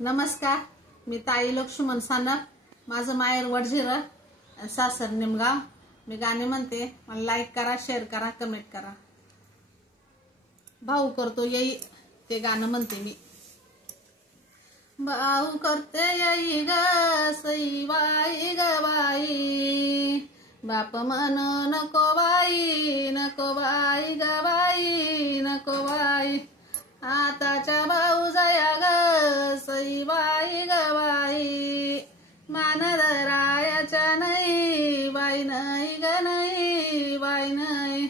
नमस्कार, मी ताई लक्ष्मण सानप. माझं माहेर वडझिर, सासर निमगाव. मी गाणे म्हणते. मला लाईक करा, शेअर करा, कमेंट करा. भाऊ करतो येई ते गाणं म्हणते मी. भाऊ करते येई ग सईबाई ग बाई, बाप म्हण नको बाई, नको बाई ग बाई, नको बाई. आताच्या भाऊ जया ग सईबाई ग बाई, मान धरायच्या नाही बाई, नाही ग नाही बाई, नाही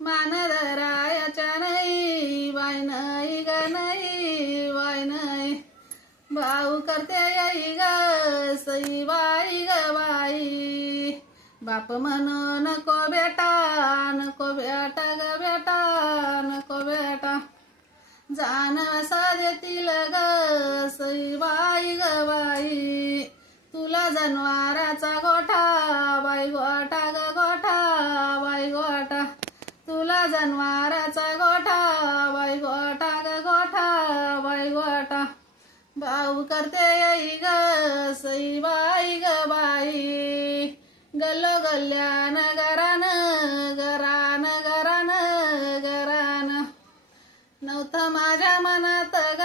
मान धरायच्या नाही बाई, नाही ग नाही बाई, नाही. भाऊ करते येई ग सईबाई ग बाई, बाप म्हणू नको बेटा, नको बेटा ग बेटा, नको बेटा. जाण असा देतील ग सईबाई ग बाई, तुला जनावराचा गोठा बाई, गोठा ग गोठा बाई, गोठा. तुला जनावराचा गोठा बाई, गोठा ग गोठा बाई, गोठा. भाऊ करते येई ग सईबाई ग बाई, गल्लो गल्ल्यान गरान गरान गरान गरान. नव्हतं माझ्या मनात ग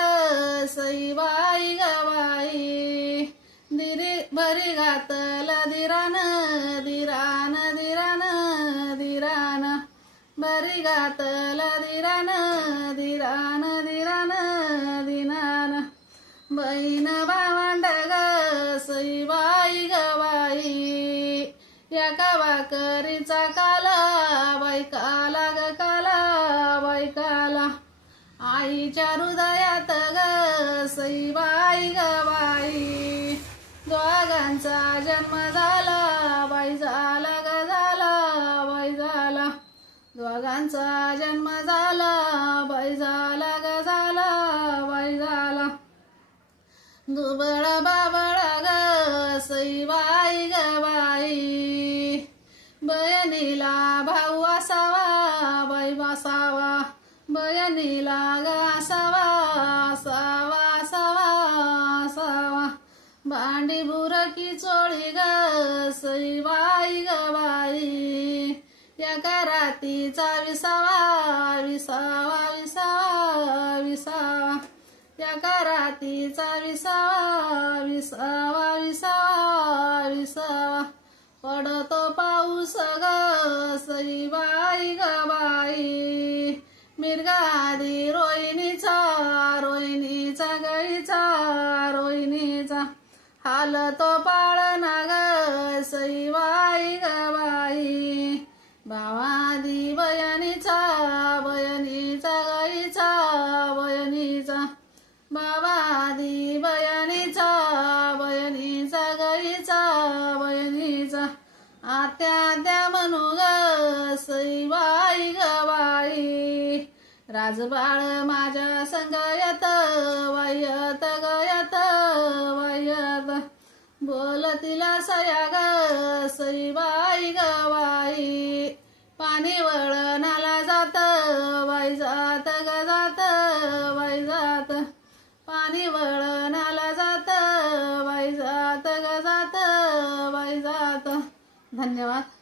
सईबाई ग बाई, दिरी भरी घातल दिरान दिरान दिरान दिरान, भरी घातल दिरान दिरान दिरान दिनान. बहीण भावंड ग सईबाई ग बाई, एका भाकरीचा काला बाई, काला ग काला बाई, काला. आईच्या हृदयात ग सईबाई ग बाई, दोघांचा जन्म झाला बाई, झाला ग झाला बाई, झाला. दोघांचा जन्म झाला बाई, झाला ग झाला बाई, झाला. दुबळ बाबळ ग सईबाई ग बाई, बहिणीला भाऊ असावा बाई, बसावा. बहिणीला ग असावा असावा असावा असावा. भांडी बुरकी चोळी ग सईबाई ग बाई, एका रातीचा विसावा विसावा विसावा विसावा. एका रातीचा विसावा विसावा विसावा विसावा. पडतो पाऊस ग सईबाई ग बाई, मिरगा आधी रोहिणीचा रोहिणीचा गईचा रोहिणीचा. हालतो पाळणा ग सईबाई ग बाई, भावादी बहिणीचा बहिणीचा गईचा बहिणीचा. भावादी बहिणीचा बहिणीचा गईचा बहिणीचा. आत्या म्हणू ग सईबाई ग बाई, राजबाळ माझ्या संग येत वयत गयत वयत. बोलतीला सया ग सईबाई ग बाई, पाणी वळणाला जात बाई, जात ग जात बाई, जात. पाणी वळणाला जात बाई, जात ग जात बाई, जात. धन्यवाद.